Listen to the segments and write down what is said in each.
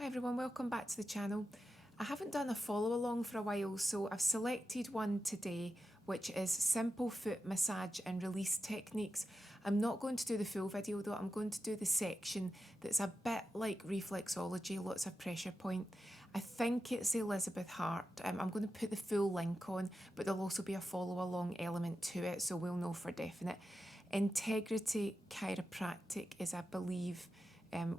Hi everyone, welcome back to the channel. I haven't done a follow along for a while, so I've selected one today which is simple foot massage and release techniques. I'm not going to do the full video though, I'm going to do the section that's a bit like reflexology, lots of pressure point. I think it's Elizabeth Hart. I'm going to put the full link on, but there'll also be a follow along element to it, so we'll know for definite. Integrity Chiropractic is, I believe,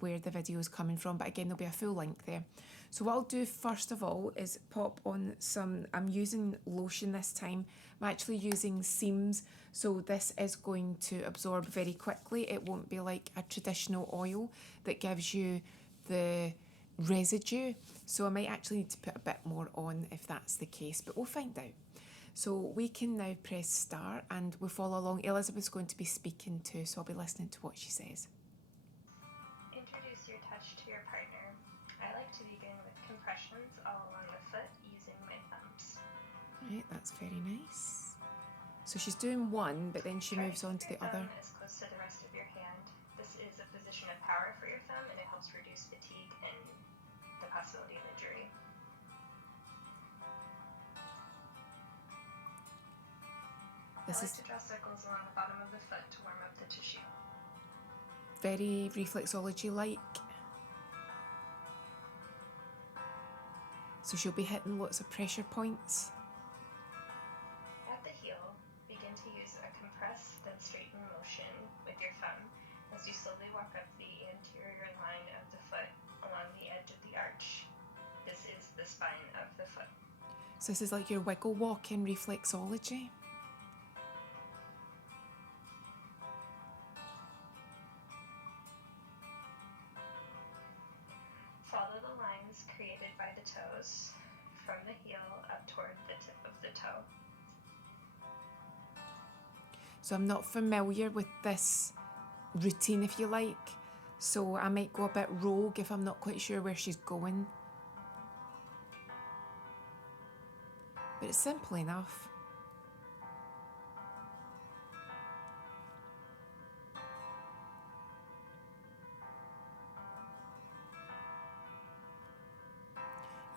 where the video is coming from, but again there'll be a full link there. So what I'll do first of all is pop on some, I'm using lotion this time. I'm actually using seams, so this is going to absorb very quickly. It won't be like a traditional oil that gives you the residue, so I might actually need to put a bit more on if that's the case, but we'll find out. So we can now press start and we'll follow along. Elizabeth's going to be speaking too, so I'll be listening to what she says. Introduce your touch to your partner. I like to begin with compressions all along the foot using my thumbs. Right, that's very nice. So she's doing one, but then she moves on to the other. Thumb is close to the rest of your hand. This is a position of power for your thumb, and it helps reduce fatigue and the possibility of injury. I like to draw circles along the bottom of the foot to warm up the tissue. Very reflexology-like. So she'll be hitting lots of pressure points. At the heel, begin to use a compress then straighten motion with your thumb as you slowly walk up the anterior line of the foot along the edge of the arch. This is the spine of the foot. So this is like your wiggle walk in reflexology. Follow the lines created by the toes from the heel up toward the tip of the toe. So I'm not familiar with this routine, if you like, so I might go a bit rogue if I'm not quite sure where she's going. But it's simple enough.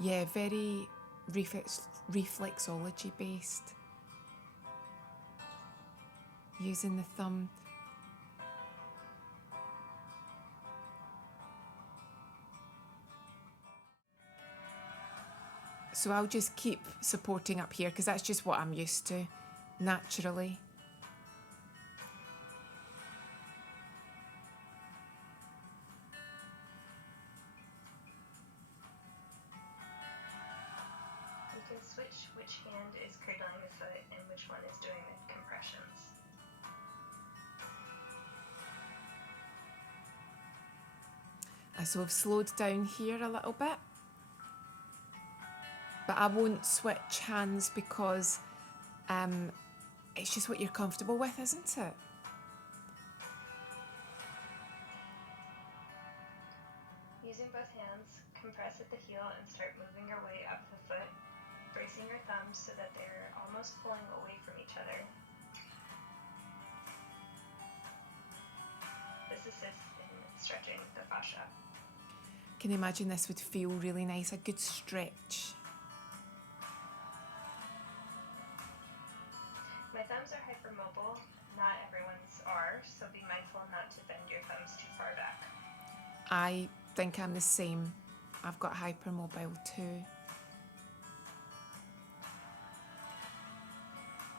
Yeah, very reflexology based. Using the thumb. So I'll just keep supporting up here because that's just what I'm used to, naturally. You can switch which hand is cradling the foot and which one is doing the compressions. So I've slowed down here a little bit. But I won't switch hands because it's just what you're comfortable with, isn't it? Using both hands, compress at the heel and start moving your way up the foot, bracing your thumbs so that they're almost pulling away from each other. This assists in stretching the fascia. Can you imagine this would feel really nice, a good stretch? My thumbs are hypermobile, not everyone's are, so be mindful not to bend your thumbs too far back. I think I'm the same. I've got hypermobile too.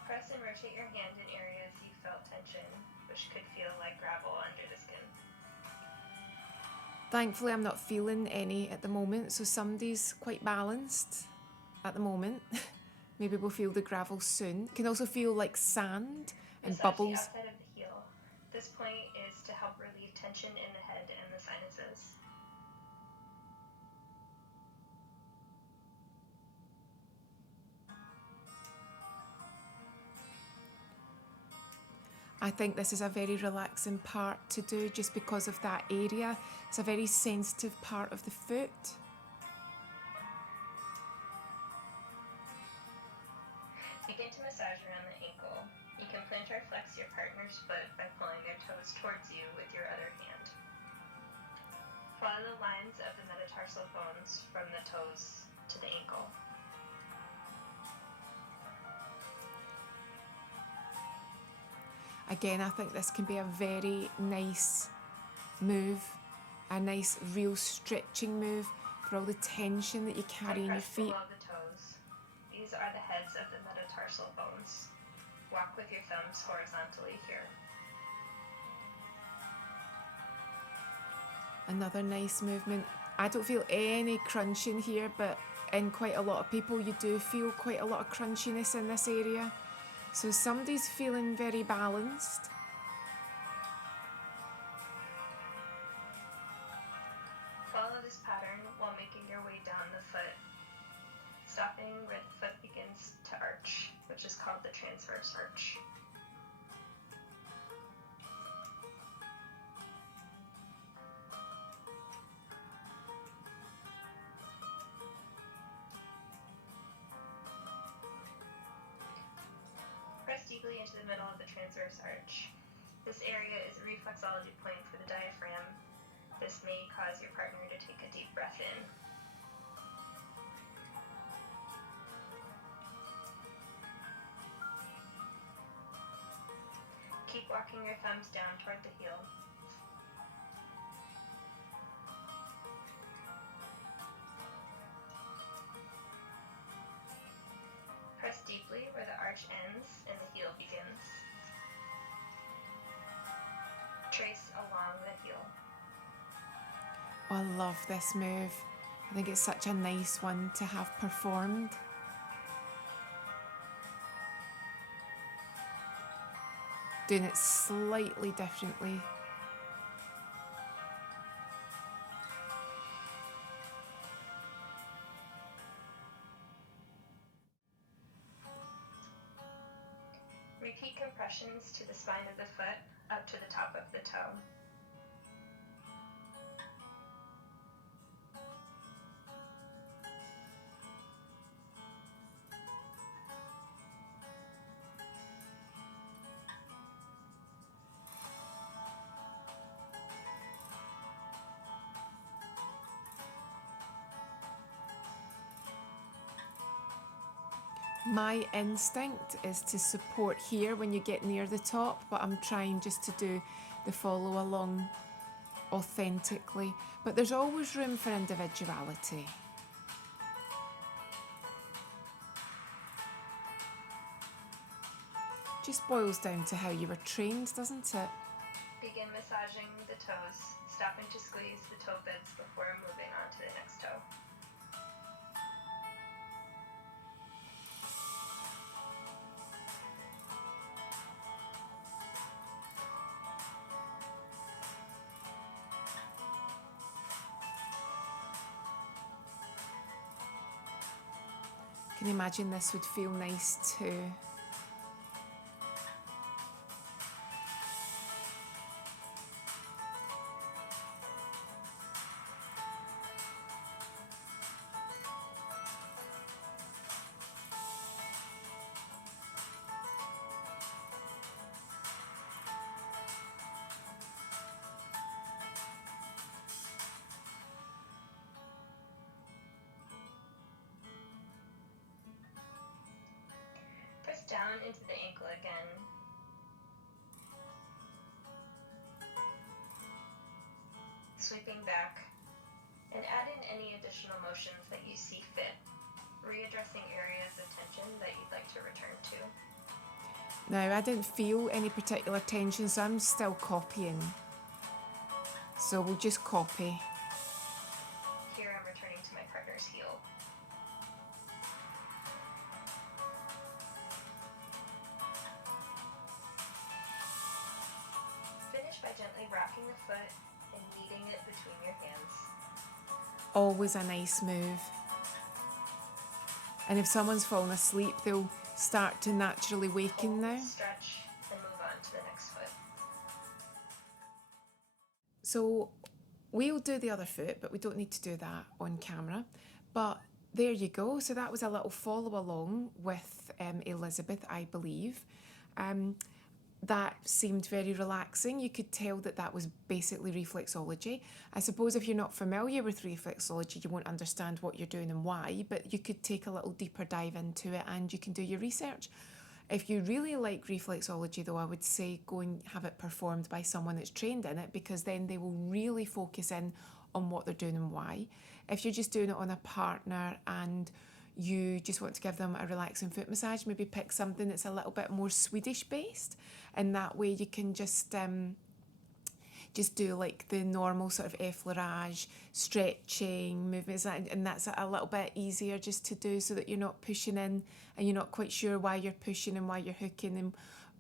Press and rotate your hand in areas you felt tension, which could feel like gravel under the skin. Thankfully, I'm not feeling any at the moment, so somebody's quite balanced at the moment. Maybe we'll feel the gravel soon. It can also feel like sand and bubbles. Outside of the heel. This point is to help relieve tension in the head and the sinuses. I think this is a very relaxing part to do just because of that area. It's a very sensitive part of the foot. Begin to massage around the ankle. You can plantar flex your partner's foot by pulling their toes towards you with your other hand. Follow the lines of the metatarsal bones from the toes to the ankle. Again, I think this can be a very nice move, a nice real stretching move for all the tension that you carry in your Press feet. below the toes. These are the heads of the metatarsal bones. Walk with your thumbs horizontally here. Another nice movement. I don't feel any crunching here, but in quite a lot of people you do feel quite a lot of crunchiness in this area. So somebody's feeling very balanced. Follow this pattern while making your way down the foot, stopping where the foot begins to arch, which is called the transverse arch. Press deeply into the middle of the transverse arch. This area is a reflexology point for the diaphragm. This may cause your partner to take a deep breath in. Keep walking your thumbs down toward the heel. Press deeply where the arch ends and the heel begins. Trace along the heel. Oh, I love this move. I think it's such a nice one to have performed. Doing it slightly differently. Repeat compressions to the spine of the foot up to the top of the toe. My instinct is to support here when you get near the top, but I'm trying just to do the follow along authentically. But there's always room for individuality. Just boils down to how you were trained, doesn't it? Begin massaging the toes, stopping to squeeze the toe bits before moving on to the next toe. Can you imagine this would feel nice too? Press down into the ankle again. Sweeping back, and add in any additional motions that you see fit, readdressing areas of tension that you'd like to return to. Now, I didn't feel any particular tension, so I'm still copying. So we'll just copy. Here I'm returning to my partner's heel. Finish by gently rocking the foot and kneading it between your hands. Always a nice move. And if someone's fallen asleep, they'll start to naturally waken now. Stretch and move on to the next foot. So we'll do the other foot, but we don't need to do that on camera. But there you go. So that was a little follow along with Elizabeth, I believe. that seemed very relaxing. You could tell that that was basically reflexology. I suppose if you're not familiar with reflexology, you won't understand what you're doing and why, but you could take a little deeper dive into it and you can do your research. If you really like reflexology, though, I would say go and have it performed by someone that's trained in it, because then they will really focus in on what they're doing and why. If you're just doing it on a partner and you just want to give them a relaxing foot massage, maybe pick something that's a little bit more Swedish based, and that way you can just do like the normal sort of effleurage, stretching movements, and that's a little bit easier just to do, so that you're not pushing in and you're not quite sure why you're pushing and why you're hooking and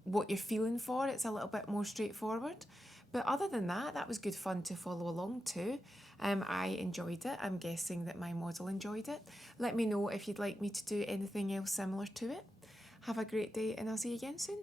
what you're feeling for. It's a little bit more straightforward. But other than that, that was good fun to follow along to. I enjoyed it. I'm guessing that my model enjoyed it. Let me know if you'd like me to do anything else similar to it. Have a great day, and I'll see you again soon.